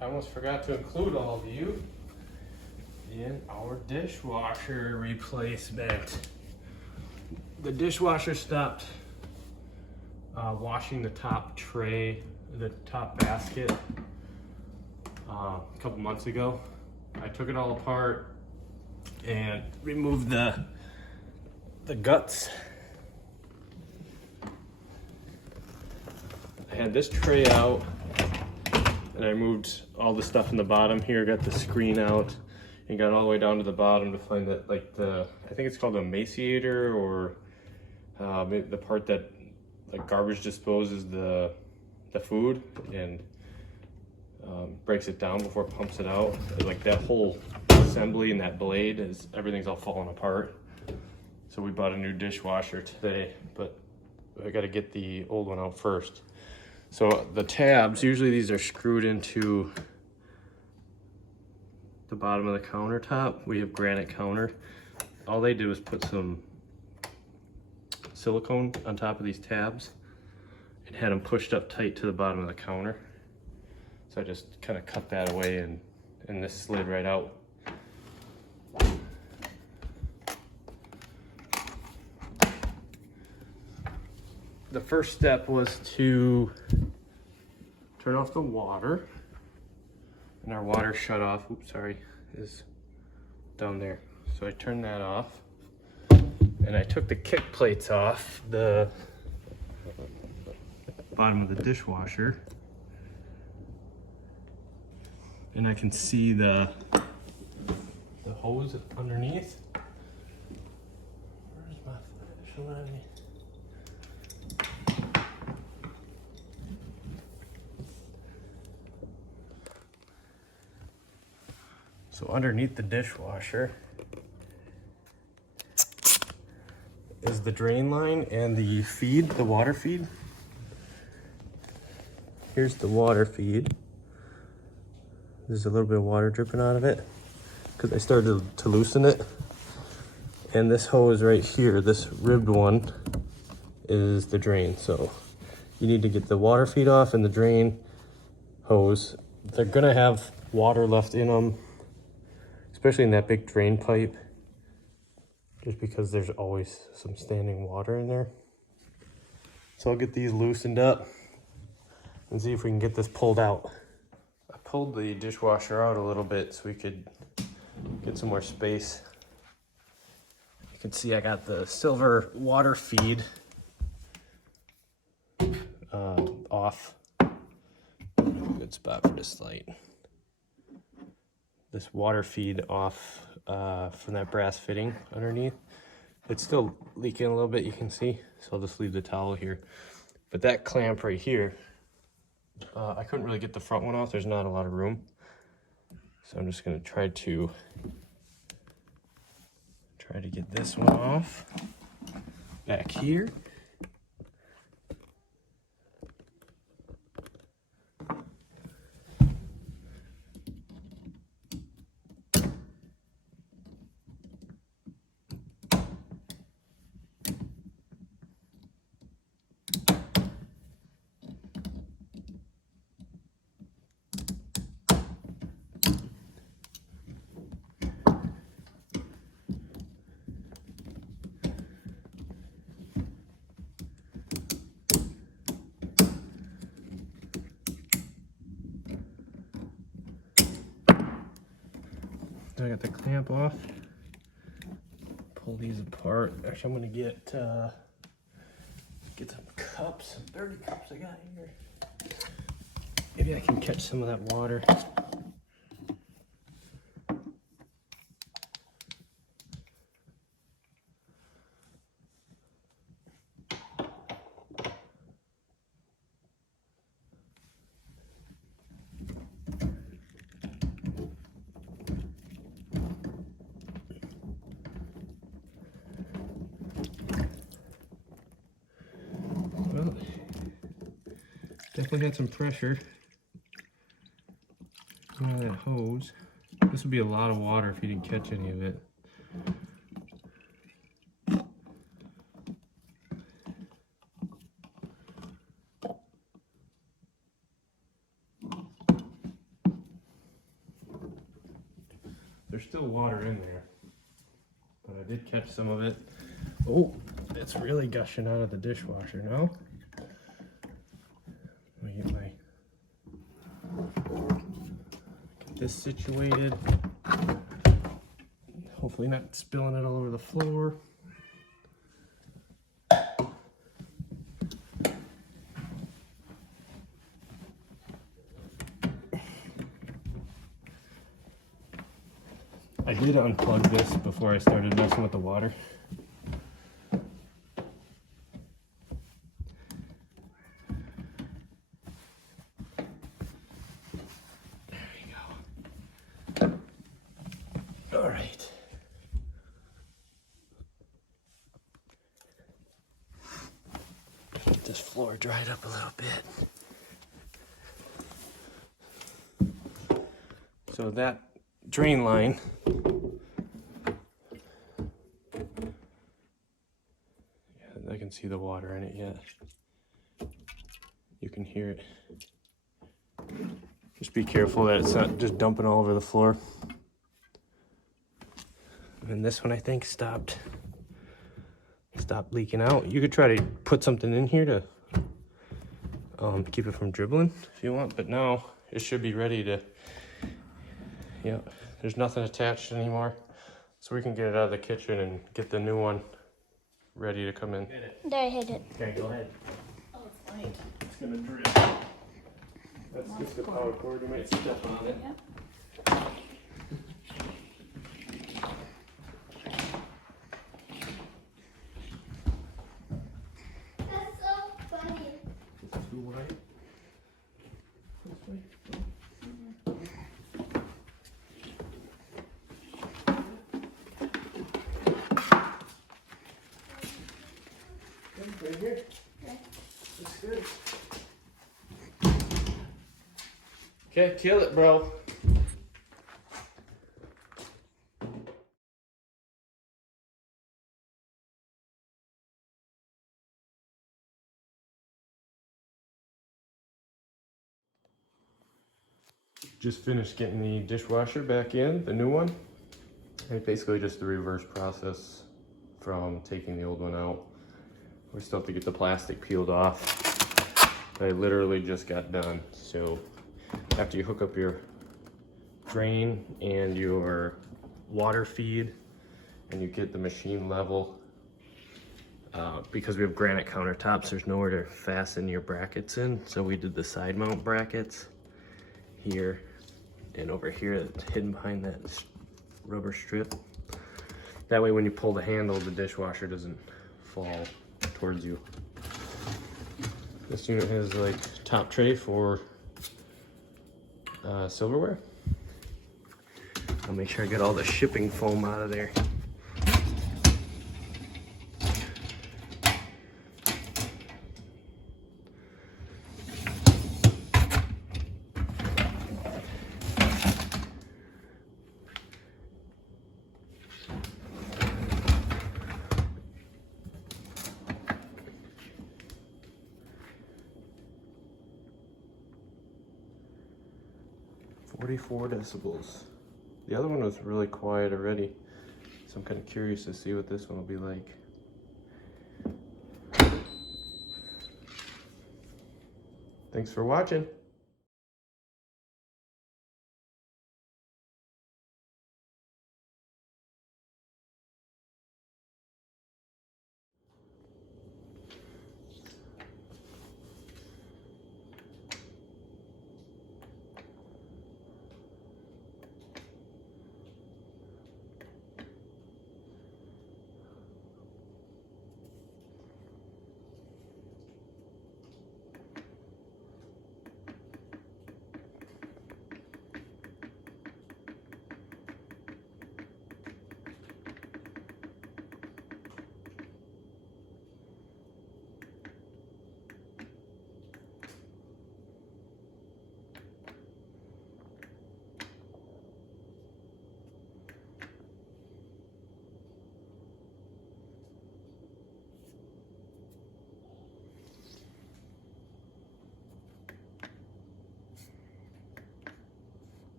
I almost forgot to include all of you in our dishwasher replacement. The dishwasher stopped washing the top tray, the top basket a couple months ago. I took it all apart and removed the guts. I had this tray out and I moved all the stuff in the bottom here, got the screen out and got all the way down to the bottom to find that, like, I think it's called a emaciator, or the part that like garbage disposes the food and breaks it down before it pumps it out. Like that whole assembly and that blade everything's all falling apart. So we bought a new dishwasher today, but I got to get the old one out first. So the tabs, usually these are screwed into the bottom of the countertop. We have granite counter. All they do is put some silicone on top of these tabs and had them pushed up tight to the bottom of the counter. So I just kind of cut that away and this slid right out. The first step was to turn off the water, and our water shut off, oops, sorry, is down there. So I turned that off, and I took the kick plates off the bottom of the dishwasher, and I can see the hose underneath. Where's my flashlight? So underneath the dishwasher is the drain line and the feed, the water feed. Here's the water feed. There's a little bit of water dripping out of it because I started to loosen it. And this hose right here, this ribbed one, is the drain. So you need to get the water feed off and the drain hose. They're gonna have water left in them, especially in that big drain pipe, just because there's always some standing water in there. So I'll get these loosened up and see if we can get this pulled out. I pulled the dishwasher out a little bit so we could get some more space. You can see I got the silver water feed off. Good spot for this light. This water feed off from that brass fitting underneath. It's still leaking a little bit, you can see, so I'll just leave the towel here. But that clamp right here, I couldn't really get the front one off. There's not a lot of room. So I'm just gonna try to get this one off back here. I got the clamp off. Pull these apart. Actually, I'm gonna get some cups, some dirty cups I got here. Maybe I can catch some of that water. Well, definitely got some pressure coming out of that hose. This would be a lot of water if you didn't catch any of it. There's still water in there, but I did catch some of it. Oh, it's really gushing out of the dishwasher now. Let me get this situated. Hopefully not spilling it all over the floor. I did unplug this before I started messing with the water. There we go. All right. Get this floor dried up a little bit. So that drain line, I can see the water in it yet. You can hear it. Just be careful that it's not just dumping all over the floor. And this one I think stopped leaking out. You could try to put something in here to keep it from dribbling if you want, but now it should be ready to, yeah, there's nothing attached anymore. So we can get it out of the kitchen and get the new one ready to come in. There, I hit it. Okay, go ahead. Oh, it's light. It's gonna drip. That's just the power cord. You might step on it. Yep. That's so funny. Is it too wide? This way? Right here. Okay. Looks good. Okay, kill it, bro. Just finished getting the dishwasher back in, the new one. And basically just the reverse process from taking the old one out. We still have to get the plastic peeled off. I literally just got done. So after you hook up your drain and your water feed and you get the machine level, because we have granite countertops, there's nowhere to fasten your brackets in. So we did the side mount brackets here and over here, hidden behind that rubber strip. That way when you pull the handle, the dishwasher doesn't fall towards you. This unit has like top tray for silverware. I'll make sure I get all the shipping foam out of there. .44 decibels. The other one was really quiet already, so I'm kind of curious to see what this one will be like. Thanks for watching.